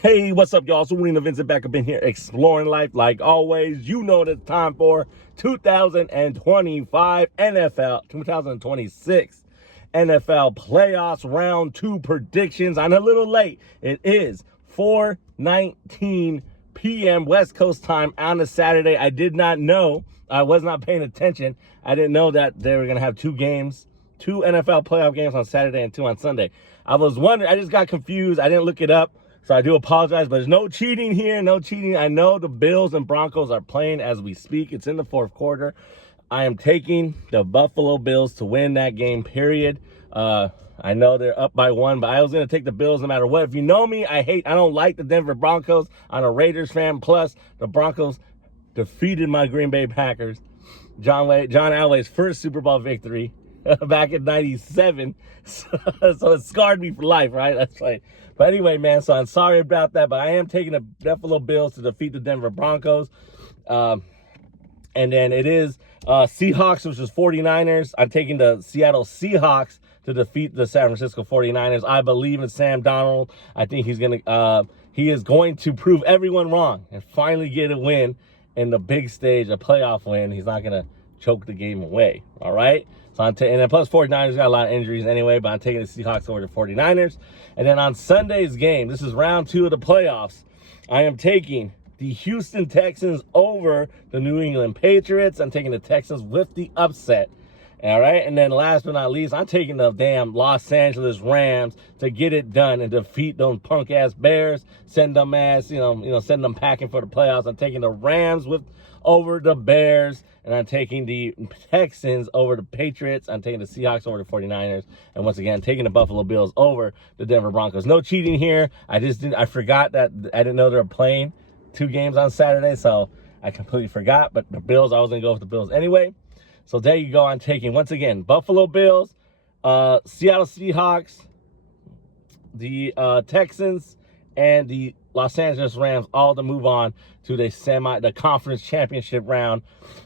Hey, what's up, y'all? So ARENAVINCENT back up in here exploring life like always. You know what it's time for 2025 NFL, 2026 NFL playoffs round 2 predictions. I'm a little late. It is 4:19 p.m. West Coast time on a Saturday. I did not know. I was not paying attention. I didn't know that they were going to have two NFL playoff games on Saturday and 2 on Sunday. I was wondering. I just got confused. I didn't look it up. So I do apologize, but there's no cheating here, no cheating. I know the Bills and Broncos are playing as we speak. It's in the fourth quarter. I am taking the Buffalo Bills to win that game, period. I know they're up by 1, but I was going to take the Bills no matter what. If you know me, I don't like the Denver Broncos. I'm a Raiders fan. Plus, the Broncos defeated my Green Bay Packers. John Elway's first Super Bowl victory back in '97. So it scarred me for life, right? That's right. But anyway, man, so I'm sorry about that, but I am taking the Buffalo Bills to defeat the Denver Broncos. And then it is Seahawks versus 49ers. I'm taking the Seattle Seahawks to defeat the San Francisco 49ers. I believe in Sam Darnold. I think he is going to prove everyone wrong and finally get a win in the big stage, a playoff win. He's not going to choke the game away, all right? So and then plus 49ers got a lot of injuries anyway, but I'm taking the Seahawks over the 49ers. And then on Sunday's game, this is round 2 of the playoffs, I am taking the Houston Texans over the New England Patriots. I'm taking the Texans with the upset. All right, and then last but not least, I'm taking the damn Los Angeles Rams to get it done and defeat those punk-ass Bears, send them send them packing for the playoffs. I'm taking the Rams over the Bears, and I'm taking the Texans over the Patriots. I'm taking the Seahawks over the 49ers, and once again, taking the Buffalo Bills over the Denver Broncos. No cheating here. I forgot that I didn't know they were playing 2 games on Saturday, so I completely forgot. But the Bills, I was going to go with the Bills anyway. So there you go. I'm taking, once again, Buffalo Bills, Seattle Seahawks, the Texans, and the Los Angeles Rams, all to move on to the conference championship round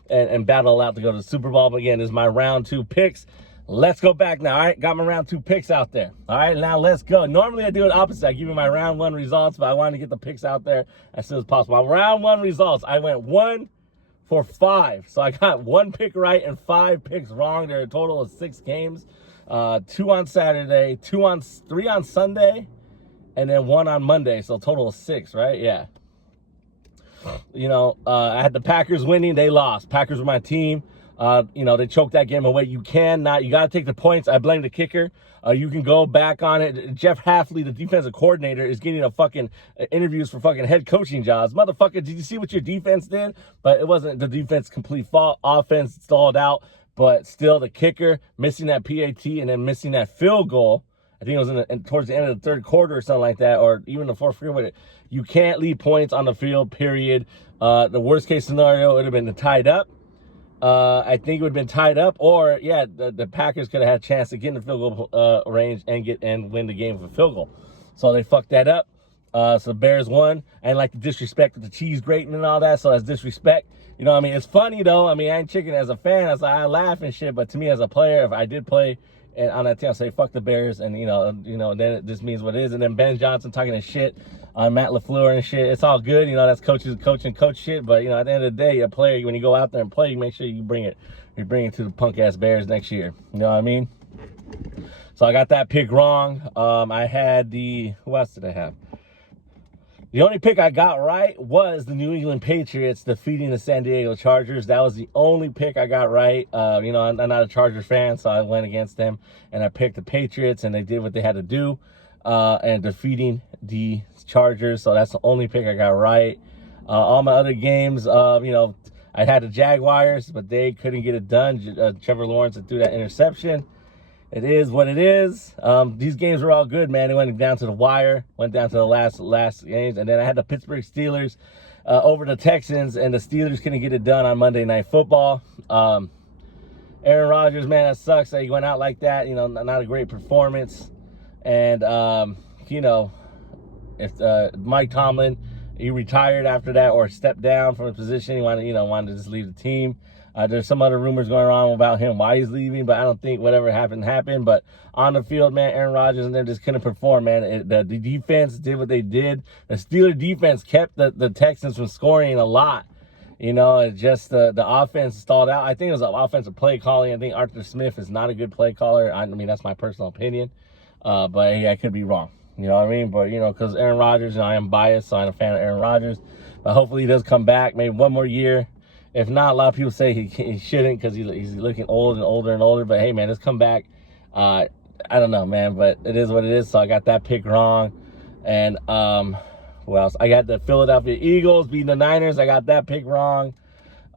and battle out to go to the Super Bowl. But again, this is my round 2 picks. Let's go back now. All right, got my round 2 picks out there. All right, now let's go. Normally I do it opposite. I give you my round 1 results, but I wanted to get the picks out there as soon as possible. My round 1 results, I went 1 for 5. So I got 1 pick right and 5 picks wrong. There are a total of 6 games. 2 on Saturday, 3 on Sunday, and then 1 on Monday. So a total of 6, right? Yeah. I had the Packers winning. They lost. Packers were my team. They choked that game away. You got to take the points. I blame the kicker. You can go back on it. Jeff Hafley, the defensive coordinator, is getting interviews for fucking head coaching jobs. Motherfucker, did you see what your defense did? But it wasn't the defense complete fault. Offense stalled out, but still the kicker missing that PAT and then missing that field goal. I think it was towards the end of the third quarter or something like that, or even the fourth quarter. You can't leave points on the field, period. The worst case scenario, it would have been tied up. I think it would have been tied up, or the Packers could have had a chance to get in the field goal range and win the game with a field goal. So they fucked that up. So the Bears won. I didn't like the disrespect with the cheese grating and all that, so that's disrespect. You know what I mean? It's funny though. I mean, I ain't chicken as a fan. I laugh and shit, but to me as a player, if I did play and on that team, I say fuck the Bears, and then it just means what it is. And then Ben Johnson talking his shit on Matt LaFleur and shit. It's all good, that's coach shit. But at the end of the day, a player, when you go out there and play, you make sure you bring it to the punk ass Bears next year. You know what I mean? So I got that pick wrong. I had who else did I have? The only pick I got right was the New England Patriots defeating the San Diego Chargers. That was the only pick I got right. I'm not a Chargers fan, so I went against them, and I picked the Patriots, and they did what they had to do, and defeating the Chargers. So that's the only pick I got right. All my other games, I had the Jaguars, but they couldn't get it done. Trevor Lawrence threw that interception. It is what it is. These games were all good, man. They went down to the wire, went down to the last games. And then I had the Pittsburgh Steelers over the Texans, and the Steelers couldn't get it done on Monday Night Football. Aaron Rodgers, man, that sucks that he went out like that. Not a great performance. And, if Mike Tomlin, he retired after that or stepped down from the position, he wanted to just leave the team. There's some other rumors going around about him, why he's leaving, but I don't think whatever happened. But on the field, man, Aaron Rodgers and them just couldn't perform, man. The defense did what they did. The Steelers defense kept the Texans from scoring a lot. You know, it's just the offense stalled out. I think it was an offensive play calling. I think Arthur Smith is not a good play caller. I mean, that's my personal opinion. But hey, I could be wrong. You know what I mean? But, you know, because Aaron Rodgers, I am biased, so I'm a fan of Aaron Rodgers. But hopefully he does come back, maybe one more year. If not, a lot of people say he shouldn't because he's looking old and older and older. But, hey, man, just come back. I don't know, man, but it is what it is. So I got that pick wrong. And what else? I got the Philadelphia Eagles beating the Niners. I got that pick wrong.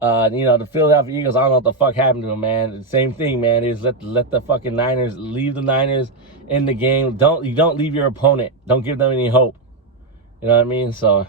You know, the Philadelphia Eagles, I don't know what the fuck happened to them, man. Same thing, man. Is let the fucking Niners, leave the Niners in the game. You don't leave your opponent. Don't give them any hope. You know what I mean? So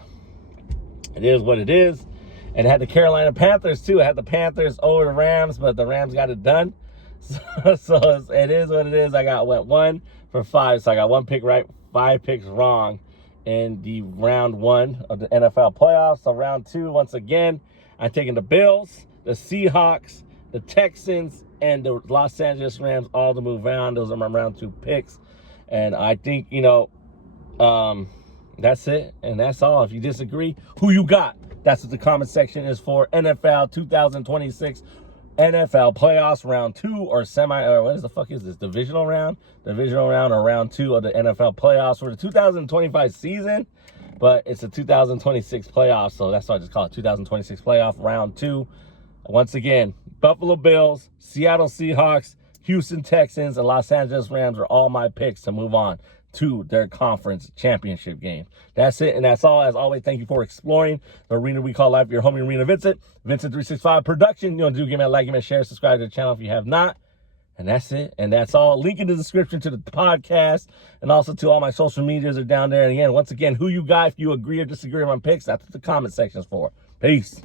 it is what it is. And it had the Carolina Panthers, too. I had the Panthers over the Rams, but the Rams got it done. So it is what it is. went 1 for 5. So I got 1 pick right, 5 picks wrong in the round 1 of the NFL playoffs. So round 2, once again, I'm taking the Bills, the Seahawks, the Texans, and the Los Angeles Rams all to move on. Those are my round 2 picks. And I think, you know, that's it. And that's all. If you disagree, who you got? That's what the comment section is for. NFL 2026 NFL playoffs round 2 or what the fuck is this? Divisional round? Divisional round or round 2 of the NFL playoffs for the 2025 season. But it's a 2026 playoff, so that's why I just call it 2026 playoff round 2. Once again, Buffalo Bills, Seattle Seahawks, Houston Texans, and Los Angeles Rams are all my picks to move on to their conference championship game. That's it, and that's all. As always, thank you for exploring the arena we call life. Your homie, Arena Vincent. Vincent365 production. You know, give me a like, give me a share, subscribe to the channel if you have not. And that's it, and that's all. Link in the description to the podcast, and also to all my social medias are down there. And again, once again, who you got, if you agree or disagree with my picks, that's what the comment section is for. Peace.